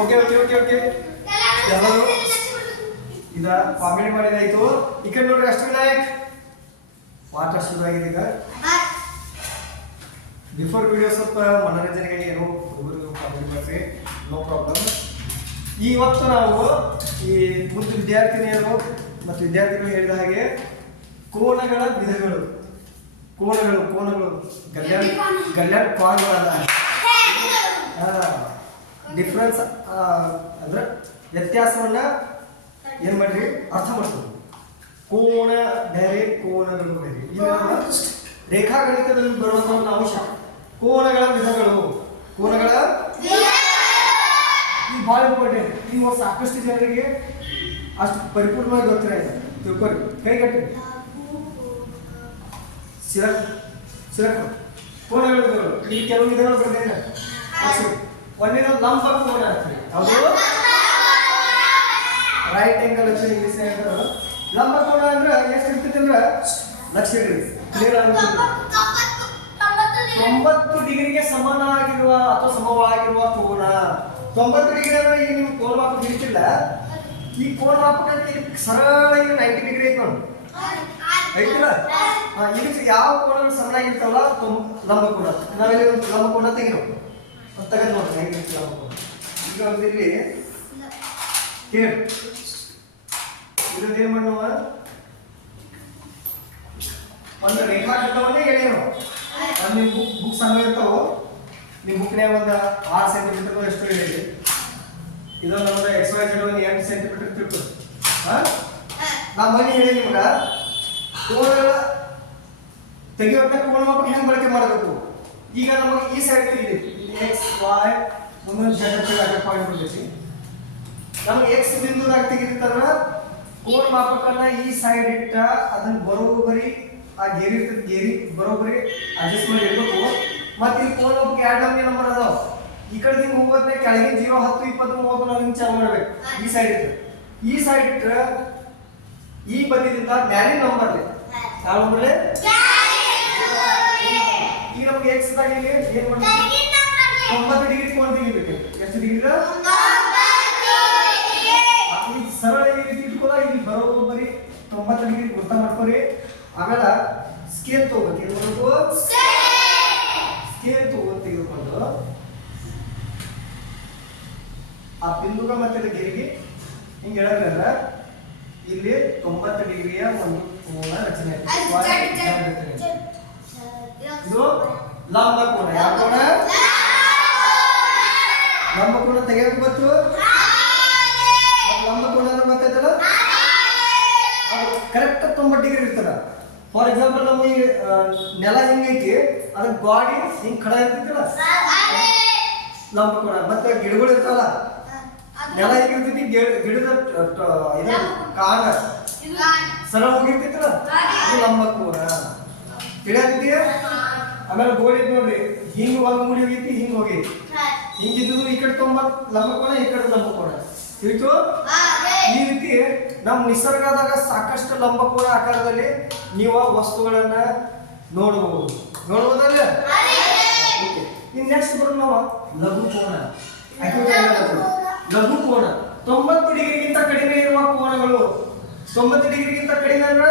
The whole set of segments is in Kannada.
ಓಕೆ ಓಕೆ ಓಕೆ ಓಕೆ ಎಲ್ಲರೂ ಇದ ಕಾಮಿಡಿ ಮಾಡಿದಾಯ್ತು. ಈ ಕಡೆ ನೋಡ್ರಿ ಅಷ್ಟವಿನಾಯಕ್ ಪಾಠ ಶುರುವಾಗಿದೆ ಈಗ. ಬಿಫೋರ್ ವಿಡಿಯೋ ಸ್ವಲ್ಪ ಮನೋರಂಜನೆಗಾಗಿ ಏನೋ ಹುಡುಗರು ಕಾಮಿಡಿ ಮಾಡ್ರಿ, ನೋ ಪ್ರಾಬ್ಲಮ್. ಇವತ್ತು ನಾವು ಈ ಮುಂದೆ ವಿದ್ಯಾರ್ಥಿನಿಯರು ಮತ್ತು ವಿದ್ಯಾರ್ಥಿಗಳು ಹೇಳಿದ ಹಾಗೆ ಕೋಣಗಳ ವಿಧಗಳು, ಕೋಣಗಳು ಕೋಣಗಳು ಗಲ್ಯಾಡ್ ಕಾನ್ಗಳಲ್ಲ, ಡಿಫ್ರೆನ್ಸ್ ಅಂದ್ರೆ ವ್ಯತ್ಯಾಸವನ್ನ ಏನ್ ಮಾಡ್ರಿ ಅರ್ಥ ಮಾಡ್ತೀವಿ. ಕೋಣ ಬೇರೆ, ಕೋಣಗಳು ಬೇರೆ. ಈಗ ರೇಖಾಗಣಿತದಲ್ಲಿ ಬರುವಂತಹ ಒಂದು ಅಂಶ ಕೋಣಗಳ ವಿಧಗಳು. ಕೋಣಗಳ ಇದು ಬಹಳ ಇಂಪಾರ್ಟೆಂಟ್. ಈಗ ಸಾಕಷ್ಟು ಜನರಿಗೆ ಅಷ್ಟು ಪರಿಪೂರ್ಣವಾಗಿ ಗೊತ್ತಿರ ಇದೆ. ತಿಳ್ಕೊರಿ, ಕೈಗಟ್ಟಿ ಸಿರಕ್ ಕೋಣಗಳ ವಿಧಗಳು. ಈ ಕೆಲವು ವಿಧಗಳು ಬಂದಿದೆ. ಒಂದಿನ ಲಂಬ ಕೋಣ ಅಂತಾರೆ. ಯಾವುದು? ರೈಟ್ ಆಂಗಲ್ ಅಂತ ಇಂಗ್ಲಿಷ್ ಹೇಳ್ತಾರೆ. ಲಂಬ ಕೋಣ ಅಂದ್ರೆ ಎಷ್ಟು ಇರ್ತೈತೆ ಅಂದ್ರೆ ಲಕ್ಷ ಡಿಗ್ರಿ ಕ್ಲಿಯರ್ ಆಗುತ್ತೆ. 90 ಡಿಗ್ರಿಗೆ ಸಮನಾಗಿರುವ ಅಥವಾ ಸಮವಾಗಿರುವ ಕೋನ. 90 ಡಿಗ್ರಿ ಅಂದ್ರೆ ಈಗ ನೀವು ಕೋನ ಮಾಪಕ ಹಿಡಿತಿಲ್ಲ. ಈ ಕೋನ ಮಾಪಕ ಸರಳ 90 ಡಿಗ್ರಿ ಐತೆ ನೋಡಿ, ಐತಿಲ್ಲ? ಇದಕ್ಕೆ ಯಾವ ಕೋನ ಸಮನಾಗಿರ್ತಾವಲ್ಲ ಲಂಬ ಕೋನ. ನಾವಿಲ್ಲಿ ಒಂದು ಲಂಬ ಕೋನ ತೆಗಿರೋ ತೆಗೆದು ನೋಡಿ ಹೇಗಿರುತ್ತೆ ಲಂಬ ಕೋನ. ಈಗ ಒಂದು ಇಲ್ಲಿ ಕೇಳಿ ಇದನ್ನ ಏನ್ ಮಾಡುವ, ಒಂದು ರೇಖಾಚಿತ್ರವನ್ನೇ ಎಳೆಯೋಣ. ನಿಮ್ಮ ಬುಕ್ಸ್ ಹಂಗೆ ಇರ್ತಾವ. ನಿಮ್ಮ ಬುಕ್ನ್ಯಾಗ ಒಂದು 6 ಸೆಂಟಿಮೀಟರ್ ಎಷ್ಟು ಎಳೆಯಿರಿ. ಇದೊಂದು ನಮ್ದು XY Z ಒಂದು 8 ಸೆಂಟಿಮೀಟರ್ ತಿಳ್ಕೊ. ನಾ ಮನೆ ಹೇಳಿ ನಿಮ್ಗೆ ಕೋಣಗಳ ತೆಗೆಯುವಂತ ಕೋಣ ಮಾಪಕ ಹೆಂಗೆ ಬಳಕೆ ಮಾಡಬೇಕು. ಈಗ ನಮಗೆ ಈ ಸೈಡ್ ತೆಗಿರಿ, X Y ಮುಂದೊಂದು Z ಪಾಯಿಂಟ್ ಬರ್ತೈತಿ. ನಮ್ಗೆ X ಬಿಂದುದಾಗ ತೆಗಿತಂದ್ರ ಕೋಣ ಮಾಪಕನ್ನ ಈ ಸೈಡ್ ಇಟ್ಟ ಅದನ್ನ ಬರೋಬರಿ ಆ ಗೆರಿ ಇರ್ತದೆ, ಗೆರಿ ಬರೋಬರಿ ಅಡ್ಜಸ್ಟ್ ಮಾಡಿ ಇಡಬೇಕು. ಮತ್ತೆ ಇಲ್ಲಿ ಕೋಣ ಮಾಪಕ 2 ನಂಬರ್ ಅದಾವ. ಈ ಕಡೆ ಹಿಂಗೆ ಹೋಗೋದ್ರೆ ಕೆಳಗೆ 0 10 20 30 ನಾವು ಹಿಂಗೆ ಚಾಲು ಮಾಡ್ಬೇಕು. ಈ ಸೈಡ್ ಇಟ್ಟು ಈ ಸೈಡ್ ಇಟ್ಟರೆ ಈ ಬದಿಯಿಂದ ಮ್ಯಾಲಿನ ನಂಬರ್ ಯಾವ ನಂಬರ್ ಈಗ ನಮ್ಗೆ X ದಾಗ ಇಲ್ಲಿ ಏನು ಮಾಡ್ತೀವಿ, 90 ಡಿಗ್ರಿ ಕೋನ ತೆಗಿಬೇಕು. ಎಷ್ಟು ಡಿಗ್ರಿ? ಸರಳ ಈ ರೀತಿ ಇಟ್ಕೊಳ. ಇಲ್ಲಿ ಬರೋಬ್ಬರಿ 90 ಡಿಗ್ರಿ ಗುರ್ತ ಮಾಡ್ಕೊರಿ. ಆಮೇಲೆ ಸ್ಕೇಲ್ ತಗೋಬೇಕು. ಏನು ಮಾಡಬೇಕು? ಸ್ಕೇಲ್ ತಗೊಂಡು ತೆಗೆದುಕೊಂಡು ಆ ಬಿಂದುಗ ಮತ್ತೆ ಗೆರೆಗೆ ಹಿಂಗೆ ಎಳದ್ರೆ ಇಲ್ಲಿ 90 ಡಿಗ್ರಿಯ ಒಂದು ಕೋನ ರಚನೆ ಆಯ್ತು. ಇದು ಲಂಬ ಕೋನ. ಯಾವ ಕೋನ? ಲಂಬ ಕೋನ ತೆಗೆಯಬೇಕು ಗೊತ್ತು. ಲಂಬ ಕೋನ ಗೊತ್ತಾಯ್ತಲ್ಲ, ಅದು ಕರೆಕ್ಟ್ 90 ಡಿಗ್ರಿ ಇರ್ತದ. ಫಾರ್ ಎಕ್ಸಾಂಪಲ್ ನಮ್ಮ ಈ ನೆಲ ಹೆಂಗೈತಿ ಅದ್ರ ಗಾಡಿ ಹಿಂಗ್ ಖಡ ಇರ್ತೈತಿಲ್ಲ ಲಂಬ ಕೋನ. ಮತ್ತೆ ಗಿಡಗಳು ಇರ್ತಾವಲ್ಲ, ನೆಲ ಹೇಗಿರ್ತೈತಿ, ಗಿಡದ ಇದು ಕಾಣ ಸರಳ ಹೋಗಿರ್ತೈತಿಲ್ಲ, ಅದು ಲಂಬ ಕೋನ ತಿಳಿಯತೈತಿ. ಆಮೇಲೆ ಗೋಡಿ ನೋಡ್ರಿ, ಹಿಂಗ್ ಒಂದು ಮುಡಿ ಹೋಗೈತಿ, ಹಿಂಗ್ ಹೋಗೈತಿ, ಹಿಂಗಿದ್ದು ಈ ಕಡೆ 90 ಲಂಬ ಕೋನ, ಈ ಕಡೆ ಲಂಬ ಕೋನ ತಿಳಿತು. ಈ ರೀತಿ ನಮ್ಮ ನಿಸರ್ಗದಾಗ ಸಾಕಷ್ಟು ಲಂಬಕೋನ ಆಕಾರದಲ್ಲಿ ನೀವು ವಸ್ತುಗಳನ್ನ ನೋಡಬಹುದು. ನೋಡಬಹುದಲ್ಲ? ಇನ್ ನೆಕ್ಸ್ಟ್ ಬರೋದು ನಾವು ಲಘು ಕೋನ. ಲಘು ಕೋನ 90 ಡಿಗ್ರಿಗಿಂತ ಕಡಿಮೆ ಇರುವ ಕೋನಗಳು. 90 ಡಿಗ್ರಿಗಿಂತ ಕಡಿಮೆ ಅಂದ್ರೆ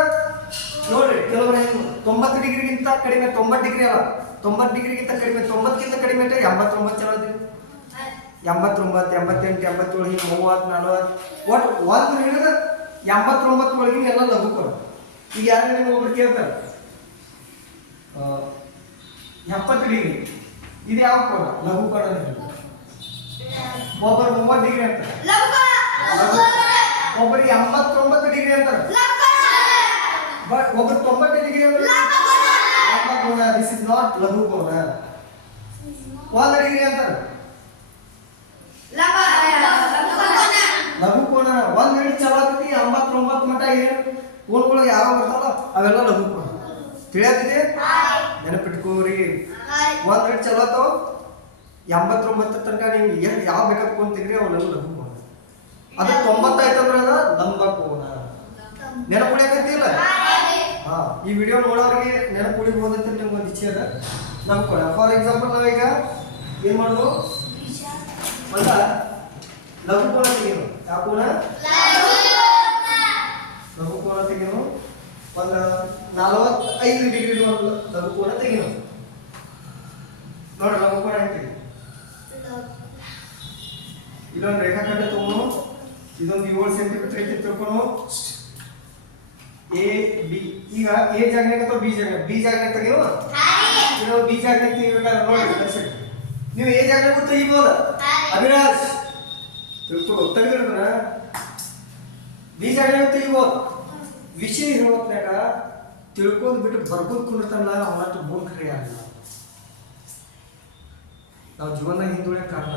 ನೋಡ್ರಿ, ಕೆಲವರು 90 ಡಿಗ್ರಿಗಿಂತ ಕಡಿಮೆ, 90 ಡಿಗ್ರಿ ಅಲ್ಲ, 90 ಡಿಗ್ರಿಗಿಂತ ಕಡಿಮೆ, 90ಕ್ಕಿಂತ ಕಡಿಮೆ ಅಂದ್ರೆ 89 ಚಲೋದ್ರಿ, 89 88 87 ಹಿಂಗೆ 30 40 ಒಟ್ಟು ಒಂದು ಹಿಡಿದ್ರೆ 89 ಒಳಗಿನ ಎಲ್ಲ ಲಘು ಕೋನ. ಈಗ ಯಾರು ನಿಮ್ಗೆ ಒಬ್ರು ಕೇಳ್ತಾರೆ 70 ಡಿಗ್ರಿ ಇದು ಯಾವ ಕೋನ? ಲಘು ಕೋನ. ಒಬ್ಬರು 30 ಡಿಗ್ರಿ ಅಂತಾರೆ, ಒಬ್ಬರಿಗೆ 89 ಡಿಗ್ರಿ ಅಂತಾರೆ, ಬಟ್ ಒಬ್ಬರು 90 ಡಿಗ್ರಿ ಅಂದ್ರೆ ಲಂಬ ಕೋನ. ದಿಸ್ ಇಸ್ ನಾಟ್ ಲಘು ಕೋನ. 1 ಡಿಗ್ರಿ ಅಂತಾರೆ ಲಘು ಕೋನ. 1 ಹಿಡಿ ಚಲೋ ಆಗ್ತೈತಿ, 89 ಮಟ್ಟ ಏನು ಕೋನಗಳು ಯಾವ ಬರ್ತಾವಲ್ಲ ಅವೆಲ್ಲ ಲಘು ಕೋನ. ತಿಳಿಯತ್ತಿದೆ? ನೆನಪಿಟ್ಕೋರಿ. 1 ಹಿಡಿ ಚಲೋ ಆತಾವ, 89 ತನಕ ನೀವು ಏನು ಯಾವ ಬೇಕಾದ ಕೋನ ತೆಗ್ರಿ ಅವನ್ನೆಲ್ಲ ಲಘು ಕೋನ. ಅದು 90 ಆಯ್ತಂದ್ರೆ ಅದ ಲಂಬ ಕೋನ. ನೆನಪುಳಿಯಾಕೈತಿಲ್ಲ? ಈ ವಿಡಿಯೋ ನೋಡೋರಿಗೆ ನೆನಪುಳಿಬೋದಂತ ನಿಮ್ಗೆ ಒಂದು ಇಚ್ಛೆ ಅದ. ಲಘುಕೋನ. ಫಾರ್ ಎಕ್ಸಾಂಪಲ್ ನಾವೀಗ ಏನು ಮಾಡೋದು, ಒಂದ ಲಘುಕೋನ ತೆಗೆಯೋಣ. ಯಾವ ಕೋನ? ಲಘುಕೋನ ತೆಗೆಯೋಣ. ಒಂದು 45 ಡಿಗ್ರಿ ಒಂದು ಲಘುಕೋನ ತೆಗೆಯೋಣ. ನೋಡಿ ಲಘುಕೋನ ಹೆಂಗೆ ಇದೊಂದು ರೇಖಾಖಂಡ ತಗೊಂಡು ಇದೊಂದು 7 ಸೆಂಟಿಮೀಟರ್ ಐತಿ ತಿಳ್ಕೊಂಡು ಎ ಬಿ. ಈಗ ಎ ಜಾಗನಾಗ ಅಥವಾ ಬಿ ಜಾಗ, ಬಿ ಜಾಗನಾಗ ತೆಗೆಯೋ. ಇದು ಬಿ ಜಾಗನಾಗ ತೆಗಿಬೇಕಾದ್ರೆ ನೋಡಿ ನೀವು ಎ ಜಾಗನಾಗ ತೆಗಿಬೋದು. ಅವಿನಾಶ್ ತಿಳ್ಕೊ ತೆಗೆದ್ರದ್ರ ಬಿ ಜಾಗನಾಗ ತೆಗಿಬೋದು. ವಿಷಯ ಹೇಳೋತ್ನಾಗ ತಿಳ್ಕೊಂಡು ಬಿಟ್ಟು ಬರ್ಬೋದು ಕುಂದಿರ್ತಾನಲ್ಲ ಅವನಷ್ಟು ಮೂರ್ಖರೇ ಆಗಲ್ಲ. ನಾವು ಜೀವನದಾಗ ಹಿಂದುಳಿಯೋ ಕಾರಣ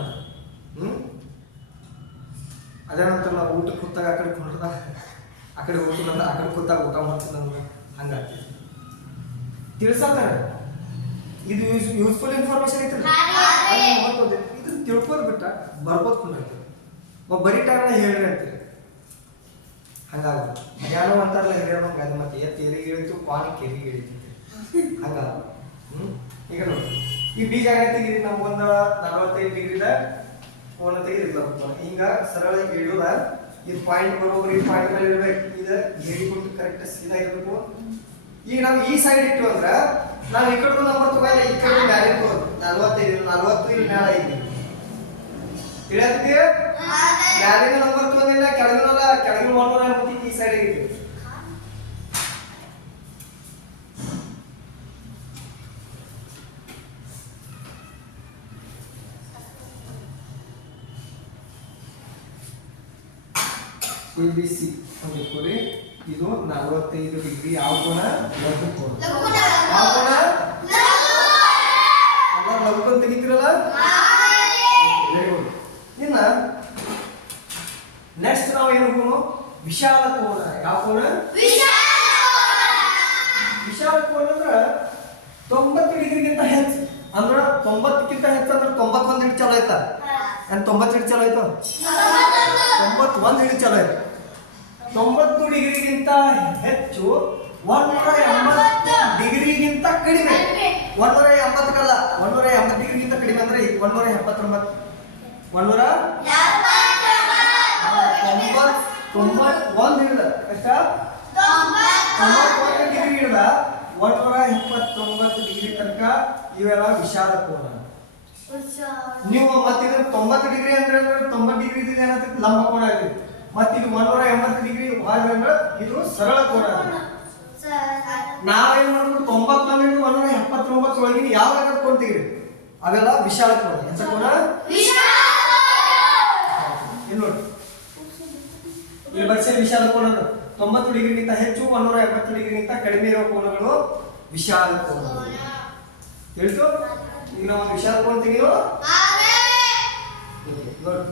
ಅದೇ ನಂತರ ನಾವು ಊಟಕ್ಕೆ ಕೂತಾಗ ಆ ಕಡೆ ಕುಂಡ್ರದಾಗ ಆ ಕಡೆ ಊಟ ಆ ಕಡೆ ಕೂತಾಗ ಊಟ ಮಾಡ್ತೀನಿ ನಮ್ಗೆ ಹಂಗಾಗ್ತದೆ. ತಿಳ್ಸತ್ತಾರ ಇದು ಯೂಸ್ಫುಲ್ ಇನ್ಫಾರ್ಮೇಶನ್ ಐತಲ್ಲ ಇದನ್ನ ತಿಳ್ಕೊಂಡು ಬಿಟ್ಟ ಬರ್ಬೋದು ಕುಂಡಿರ್ತದೆ. ಬರೀ ಟೈಮ್ನ ಹೇಳ್ರಿ ಅಂತೀರಿ ಹಂಗಾಗ ಜ್ಞಾನ ಅಂತಾರಲ್ಲ ಹಿರಿಯರು ಹಂಗಾದ ಮತ್ತೆ ಎತ್ತು ಎರಿಗೆ ಇಳಿತು ಪಾನಿ ಕೆರಿಗೆ ಇಳಿತೈತೆ ಹಂಗಾಗ. ಈಗ ನೋಡಿ ಈ ಬೀಜ ತೆಗಿರಿ ನಾವು ಒಂದು 45 ಡಿಗ್ರಿದ ಕೋನ ತೆಗೆದಿಲ್ಲ ಹಿಂಗ ಸರಳ ಇಡುದ. ಇದು ಪಾಯಿಂಟ್ ಬರೋಬ್ರಿ ಈ ಪಾಯಿಂಟ್ ಮೇಲೆ ಇರ್ಬೇಕು. ಇದು ಹೇಳಿಕೊಟ್ಟು ಕರೆಕ್ಟ್ ಸೀದಾ ಇರಬೇಕು. ಈಗ ನಾವು ಈ ಸೈಡ್ ಇಟ್ಟು ಅಂದ್ರೆ ನಾವು ಈ ಕಡೆ ನಂಬರ್ ತಗೋಲ್ಲ, ಈ ಕಡೆ ಮ್ಯಾಲೆ ತಗೋದು 45 40 ಇಲ್ಲಿ ಮ್ಯಾಲ ಐತಿ ತಿಳಿಯತ್ತಿದೆ. ಮ್ಯಾಲಿನ ನಂಬರ್ ತಗೊಂಡಿಲ್ಲ ಕೆಳಗಿನಲ್ಲ, ಕೆಳಗಿನ 180 ಈ ಸೈಡ್ ಐತಿ. ABC ಅಂದ್ಕೊಳ್ಳಿ. ಇದು 45 ಡಿಗ್ರಿ ಯಾವ ಕೋನ? ಲಘುಕೋನ. ಯಾವ ಕೋನ? ಎಲ್ಲ ಲಘುಕೋನ ತೆಗಿತೀರಲ್ಲ. Very good. ಇನ್ನ ನೆಕ್ಸ್ಟ್ ನಾವು ಏನು ಹೋಗೋಣ? ವಿಶಾಲ ಕೋನ. ಯಾವ ಕೋನ? ವಿಶಾಲ ಕೋನ ಅಂದ್ರೆ 90 ಡಿಗ್ರಿಗಿಂತ ಹೆಚ್ಚು. ಅಂದ್ರೆ 90ಕ್ಕಿಂತ ಹೆಚ್ಚು ಅಂದ್ರೆ 91 ಹಿಡಿ ಚಲೋ ಆಯ್ತಾ? 90 ಹಿಡಿ ಚಲೋ ಆಯ್ತು? 91 ಹಿಡಿ ಚಲೋ ಆಯ್ತು. 90 ಡಿಗ್ರಿಗಿಂತ ಹೆಚ್ಚು 180 ಡಿಗ್ರಿಗಿಂತ ಕಡಿಮೆ. 180 180 ಡಿಗ್ರಿಗಿಂತ ಕಡಿಮೆ ಅಂದ್ರೆ 179 91 ಹಿಡಿದ ಎಷ್ಟ? 91 ಡಿಗ್ರಿ ಹಿಡಿದ 179 ಡಿಗ್ರಿ ತನಕ ಇವೆಲ್ಲ ವಿಶಾಲ ಕೋನ. ನೀವು ಮತ್ತೆ 90 ಡಿಗ್ರಿ ಅಂದ್ರೆ 90 ಡಿಗ್ರಿ ಏನಾಗ್ತದೆ? ಲಂಬ ಕೋನ ಆಗುತ್ತೆ. ಮತ್ತೆ ಇದು 180 ಡಿಗ್ರಿ ಅಂದ್ರೆ ಇದು ಸರಳ ಕೋನ. ನಾವೇನ್ ಮಾಡ್ಬೇಕು? 91 ಹಿಡಿದು 179 ಒಳಗಿನ ಯಾವ ಕೋನ ತೆಗಿರಿ ಅವೆಲ್ಲ ವಿಶಾಲ ಕೋನ. ಎಂತ ಕೋನ? ಇಲ್ಲಿ ನೋಡಿ ಇಲ್ಲಿ ಬರ್ಸಿ ವಿಶಾಲ ಕೋನ 90 ಡಿಗ್ರಿಗಿಂತ ಹೆಚ್ಚು 180 ಡಿಗ್ರಿಗಿಂತ ಕಡಿಮೆ ಇರೋ ಕೋನಗಳು ವಿಶಾಲ ಕೋನ. ತಿಳಿತು? ಈಗ ನಾವು ಒಂದು ವಿಶಾಲ ಕೋನ ತೆಗಿಯೋ. ನೋಡಿ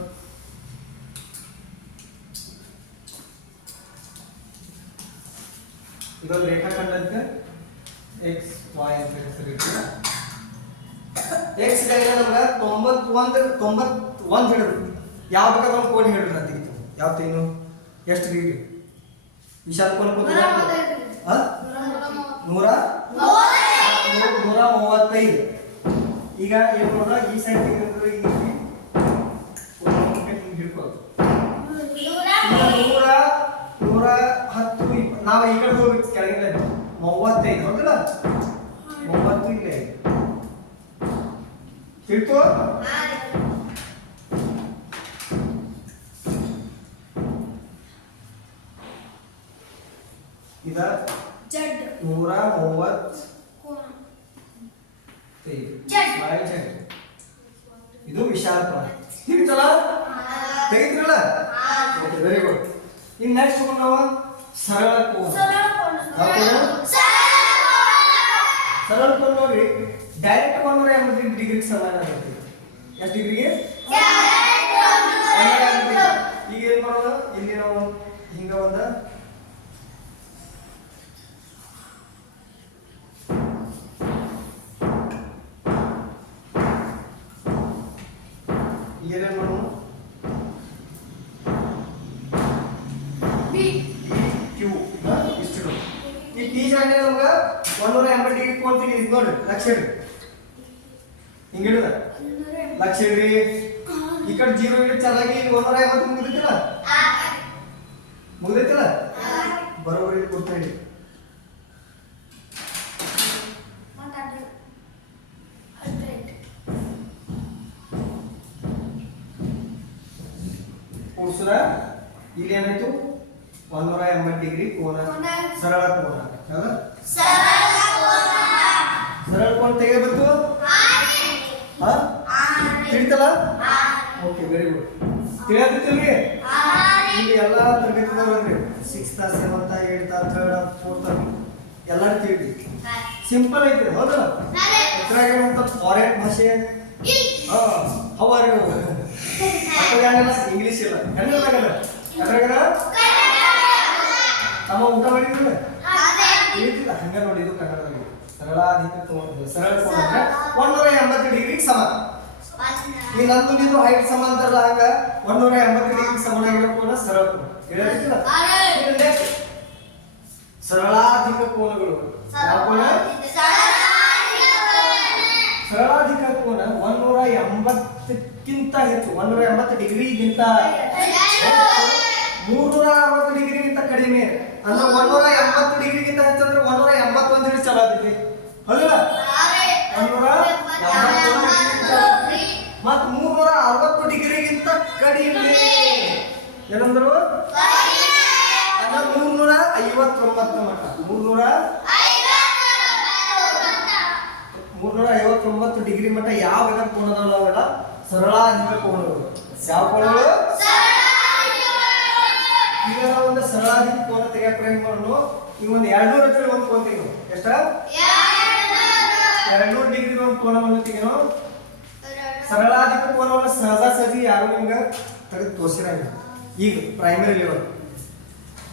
ಇದೊಂದು ರೇಖಾಖಂಡ ಅಂತ x y ಅಂತ ಹೆಸರಿಟ್ಟು x ದಾಗ ನಮ್ಗೆ 91 ಹಿಡಿದ್ರು. ಯಾವ ಬೇಕಾದ್ರೆ ಒಂದು ಕೋನ ಹಿಡಿದ್ರು ಅಂತ ತೆಗಿತು. ಯಾವ ತೆಗಿನು? ಎಷ್ಟು ಡಿಗ್ರಿ ವಿಶಾಲ ಕೋನ? 135. ಈಗ ಏನು ಮಾಡೋಣ? ಈ ಸೈಡ್ ತೆಗೆದ್ರೆ ಈಗ ಹಿಡ್ಕೋದು 110 ನಾವು ಈ ಕಡೆ ಹೋಗ್ಬೇಕು ಕೆಳಗಿನ 35 ಹೌದಲ್ಲ? 30 ಇಲ್ಲೇ ತಿಳ್ಕೊ. ಇದ 135 ಇದು ವಿಶಾಲ ಕೋನ. ತಿಳಿತಲ್ಲ? ತೆಗಿತೀರಲ್ಲ? Okay very good. ಇನ್ ನೆಕ್ಸ್ಟ್ ನಾವು ಸರಳ ಕೋನ. ಸರಳ ಕೋನ ನೋಡಿ ಡೈರೆಕ್ಟ್ 180 ಡಿಗ್ರಿ ಸಮಾನ ಆಗುತ್ತೆ. ಎಷ್ಟು ಡಿಗ್ರಿಗೆ? ಈಗ ಏನ್ ಮಾಡೋದು? ಇಲ್ಲಿ ನಾವು ಹಿಂಗ ಒಂದ ಏನೇನ್ ಮಾಡೋಣ? ಇಷ್ಟು ಈ ಟಿ ಜಾಗ ನಮ್ಗೆ 180 ಡಿಗ್ರಿ ಕೋನ ತೆಗೆದು ನೋಡಿ ಲಕ್ಷ ಇಡ್ರಿ. ಹಿಂಗೆ ಹಿಡಿದ ಲಕ್ಷ ಇಡ್ರಿ ಈ ಕಡೆ 0 ಇಟ್ಟು ಚೆನ್ನಾಗಿ 150 ಮುಗಿದೈತಿಲ್ಲ ಮುಗಿದೈತಿಲ್ಲ ಬರೋಬರಿ ಕೊಡ್ತಾ ಇಡಿ ಕೂಡ್ಸುದ ಇಲ್ಲಿ ಏನಾಯ್ತು 180 ಡಿಗ್ರಿ ಕೋನ ಸರಳ ಕೋನ ಹೌದಾ ಸರಳ ಕೋನ ತೆಗೆಯಬೇಕು ಹಾ ತಿಳಿತಲ್ಲ ಓಕೆ ವೆರಿ ಗುಡ್ ತಿಳಿಯತ್ತಿಲ್ರಿ ಇಲ್ಲಿ ಎಲ್ಲ ತರಗತಿದವ್ರಿ 6th 7th 8th 3rd 4th ಎಲ್ಲರೂ ತಿಳಿದಿ ಸಿಂಪಲ್ ಐತಿ ಹೌದಾ ಇದ್ರಾಗ ಏನಂತ ಫಾರಿನ್ ಭಾಷೆ ಹಾ ಹೌ ಆರ್ ಯು ಅಪ್ಪಗಾನೆಲ್ಲ ಇಂಗ್ಲಿಷ್ ಇಲ್ಲ ಕನ್ನಡದಾಗಲ್ಲ ಅದ್ರಾಗನ ನಮ್ಮ ಊಟ ಮಾಡಿದ್ರು ತಿಳಿತಿಲ್ಲ ಹಂಗ ನೋಡಿ ಇದು ಕನ್ನಡದಾಗ ಸರಳಾಧಿಕ ಕೋನ ಸರಳ ಕೋನ ಅಂದ್ರೆ 180 ಡಿಗ್ರಿಗೆ ಸಮ ಈ ನಂದು ನಿಂದು ಹೈಟ್ ಸಮ ಅಂತಾರಲ್ಲ ಹಂಗ 180 ಡಿಗ್ರಿಗೆ ಸಮನಾಗಿರೋ ಕೋನ ಸರಳ ಕೋನ ಹೇಳಿರ್ತಿಲ್ಲ ನೆಕ್ಸ್ಟ್ ಸರಳಾಧಿಕ ಕೋನಗಳು ಯಾವ ಕೋನ ಸರಳಾಧಿಕ ಕೋನ 180ಕ್ಕಿಂತ ಹೆಚ್ಚು 180 ಡಿಗ್ರಿಗಿಂತ 360 ಡಿಗ್ರಿಗಿಂತ ಕಡಿಮೆ ಅಂದ್ರೆ 180 ಡಿಗ್ರಿಗಿಂತ ಹೆಚ್ಚು ಅಂದ್ರೆ 181 ಡಿಗ್ರಿ ಚಲೋ ಆಗ್ತೈತಿ ಹೌದಲ್ಲ 181 ಮತ್ತು 360 ಡಿಗ್ರಿಗಿಂತ ಕಡಿಮೆ ಏನಂದ್ರು 359 ಮಟ್ಟ 359 ಡಿಗ್ರಿ ಮಟ್ಟ ಯಾವ ಕೋನದಲ್ಲ ಅವೆಲ್ಲ ಸರಳಾಧಿಕ ಕೋನಗಳು ಯಾವ ಕೋನಗಳು ಈಗ ನಾವು ಒಂದು ಸರಳಾಧಿಕ ಕೋನ ತೆಗೆಯಕ್ಕೆ ಪ್ರಯತ್ನ ಮಾಡೋಣ ಈಗ ಒಂದು 200 ಹತ್ತಿರ ಒಂದು ಕೋನ ತೆಗೆದು ಎಷ್ಟ 200 ಡಿಗ್ರಿ ಒಂದು ಕೋನವನ್ನು ತೆಗೆದು ಸರಳಾಧಿಕ ಕೋನವನ್ನು ಸಹಜ ಯಾರು ನಿಮ್ಗೆ ತೆಗೆದು ತೋರಿಸಿರಂಗಿಲ್ಲ ಈಗ ಪ್ರೈಮರಿ ಲೆವೆಲ್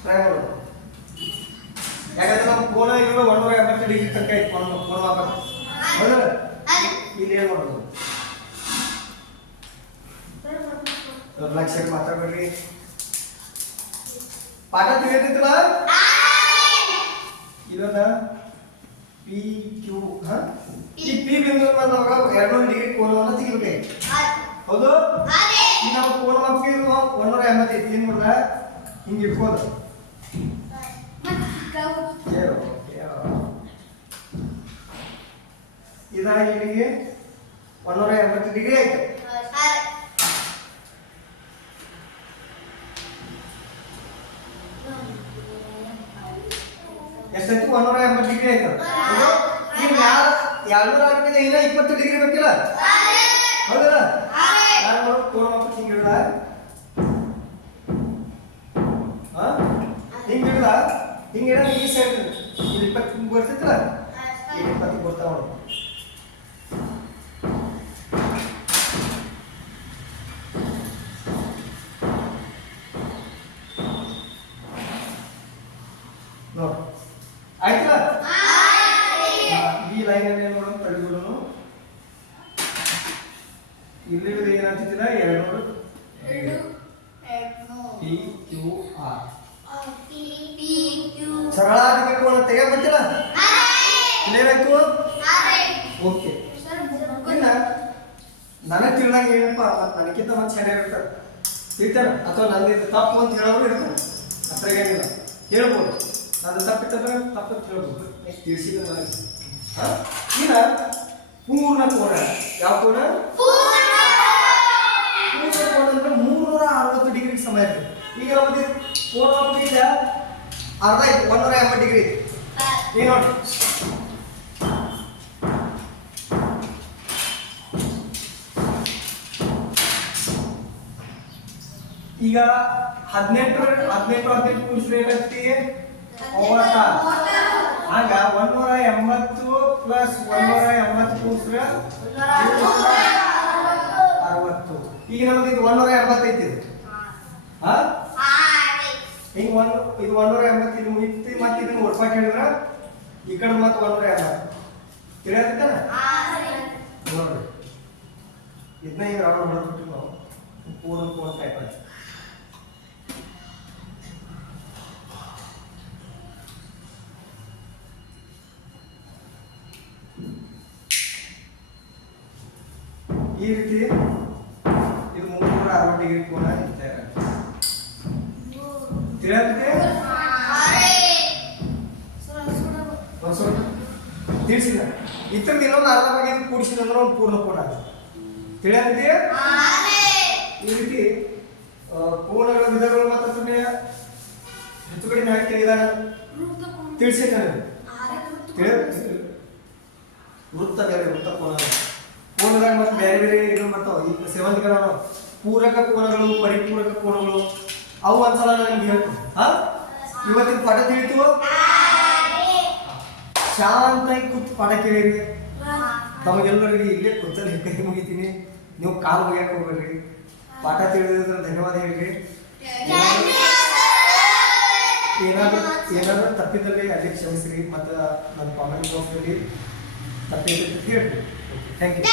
ಪ್ರೈಮರಿ ಯಾಕಂದ್ರೆ ನಮ್ಮ ಕೋನ ಈಗ 180 ಡಿಗ್ರಿ ತನಕ ಐತಿ ಕೋನ ಮಾಪಕ ಹೌದಲ್ಲ ಇಲ್ಲಿ ಏನು ಮಾಡೋದು ಲಕ್ಷ ಮಾತಾಡ್ಬೇಡ್ರಿ ಪಾಠ ತಿಳಿಯತ್ತಿಲ್ಲ ಇದನ್ನ ಪಿ ಕ್ಯೂ ಈ ಪಿ ಬಿಂದು ನಮಗೆ 200 ಡಿಗ್ರಿ ಕೋನವನ್ನು ತೆಗಿಬೇಕು ಹೌದು ಈ ನಮ್ಮ ಕೋನ ಮಾಪಕ ಇದು 180 ಐತಿ ಏನು ಮಾಡ್ದ ಹಿಂಗೆ ಇಟ್ಕೋದು ಇದಾಗಿ ಇಲ್ಲಿಗೆ 180 ಡಿಗ್ರಿ ಆಯ್ತು ಎಷ್ಟಾಯ್ತು 180 ಡಿಗ್ರಿ ಆಯ್ತು ಈಗ 200 ಇನ್ನ 20 ಡಿಗ್ರಿ ಬೇಕಿಲ್ಲ ಹೌದಲ್ಲ ನಾನು ಕೋನ ಮಾಪಕ ಹಿಂಗೆ ಇಡಲ್ಲ ಹಿಂಗೆ ಇಡಲ್ಲ ಹಿಂಗೆ ಇಡಲ್ಲ ಈ ಸೈಡ್ ಇಲ್ಲಿ 20 ಬರ್ತೈತಲ್ಲ ಇಲ್ಲಿ 20 ಬರ್ತಾವ ನೋಡಿ ನೋಡಿ ಆಯ್ತಲ್ಲ ಈ ಲೈನ್ ಅಲ್ಲಿ ಏನು ಮಾಡೋದು ತಡೆಬಿಡೋನು ಇಲ್ಲಿ ಏನಾಗ್ತಿದ್ದಿಲ್ಲ 200 ಪಿ ಕ್ಯೂ ಆರ್ ಸರಳಾಧಿಕ ಕೋನ ತೆಗೆ ಬಂದಿಲ್ಲ ಕ್ಲಿಯರ್ ಆಯ್ತು ಓಕೆ ಇಲ್ಲ ನನಗೆ ತಿಳಿದಾಗ ಏನಪ್ಪ ನನಗಿಂತ ಮತ್ತೆ ಚೆನ್ನಾಗಿ ಇರ್ತಾರೆ ತಿಳಿತಾರೆ ಅಥವಾ ನಂದು ತಪ್ಪು ಅಂತ ಹೇಳೋರು ಇರ್ತಾರೆ ಅದ್ರ ಏನಿಲ್ಲ ಹೇಳ್ಬೋದು ನಾನು ತಪ್ಪಿತ್ತಂದ್ರೆ ತಪ್ಪಂತ ಹೇಳ್ಬೋದು ನೆಕ್ಸ್ಟ್ ತಿಳಿಸಿದ್ರೆ ನನಗೆ ಈಗ ಪೂರ್ಣ ಕೋನ ಯಾವ ಕೋನ ಪೂರ್ಣ ಕೋನ ಅಂದ್ರೆ 360 ಡಿಗ್ರಿ ಸಮ ಇರ್ತದೆ ಈಗ ನಮಗೆ ಕೋನ ಈಗ ಅರ್ಧ ಆಯ್ತು 180 ಡಿಗ್ರಿ ಈಗ ನೋಡಿ ಈಗ 18 ಕೂಡಿಸಿದ್ರೆ ಏನಾಗ್ತಿ 36 ಆಗ 180 ಪ್ಲಸ್ 180 ಕೂಡಿಸಿದ್ರೆ 60 ಈಗ ನಮಗೆ ಇದು 180 ಐತಿ ಹಾ ಹಿಂಗ ಇದು 180 ಇದು ಮುಗಿತಿ ಮತ್ತೆ ಇದನ್ನ ಹೊರಪಾಕ್ ಹೇಳಿದ್ರೆ ಈ ಕಡೆ ಮತ್ತೆ 180 ತಿಳಿಯತ್ತಲ್ಲ ನೋಡ್ರಿ ಇದನ್ನ ಈಗ ರೌಂಡ್ ಮಾಡ್ಬಿಟ್ಟು ನಾವು ಪೂರ್ಣ ಕೋನ ಟೈಪ್ ಆಯ್ತು ಈ ರೀತಿ ಇದು 360 ಡಿಗ್ರಿ ಕೋನ ತಯಾರಾಗುತ್ತೆ. ತಿಳಿಯುತ್ತೆ? ಒಂದು ಸ್ವಲ್ಪ ತಿಳಿಸಿದ ಇತರದ್ದು ಇನ್ನೊಂದು ಅರ್ಧ ಭಾಗ ಇದು ಕೂಡಿಸಿದಂದ್ರೆ ಒಂದು ಪೂರ್ಣ ಕೋನ ಆಗುತ್ತೆ. ತಿಳಿಯುತ್ತೆ? ಈ ರೀತಿ ಕೋನಗಳ ವಿಧಗಳು ಮತ್ತು ಹೆಚ್ಚು ಕಡಿಮೆ ಹಾಕಿ ವಿಧಾನ ತಿಳಿಸಿದ್ದಾನೆ. ವೃತ್ತ ಬೇರೆ ವೃತ್ತ ಕೋನ ಕೋನದಾಗ ಮತ್ತೆ ಬೇರೆ ಬೇರೆ ಇದು ಬರ್ತಾವ. ಈಗ ಸೇವಂತಿಗೆ ಪೂರಕ ಕೋನಗಳು ಪರಿಪೂರಕ ಕೋನಗಳು ಅವು ಒಂದ್ಸಲ ನನಗೆ ಹೇಳ್ತು. ಇವತ್ತಿನ ಪಾಠ ತಿಳಿತು. ಶಾಂತಾಗಿ ಕೂತು ಪಾಠ ಕೇಳಿರಿ. ತಮಗೆಲ್ಲರಿಗೆ ಇಲ್ಲೇ ಕೂತಲ್ಲಿ ಕೈ ಮುಗಿತೀನಿ. ನೀವು ಕಾಲು ಮುಗಿಯಕ್ಕೆ ಹೋಗ್ಬೇಡ್ರಿ. ಪಾಠ ತಿಳಿದ್ರೆ ಧನ್ಯವಾದ ಹೇಳ್ರಿ. ಏನಾದರೂ ತಪ್ಪಿದಲ್ಲಿ ಅಲ್ಲಿ ಕ್ಷಮಿಸ್ರಿ ಮತ್ತು ನನ್ನ ಕಾಮೆಂಟ್ ಬಾಕ್ಸಲ್ಲಿ ತಪ್ಪಿದ್ರೆ ಹೇಳ್ರಿ. Thank you.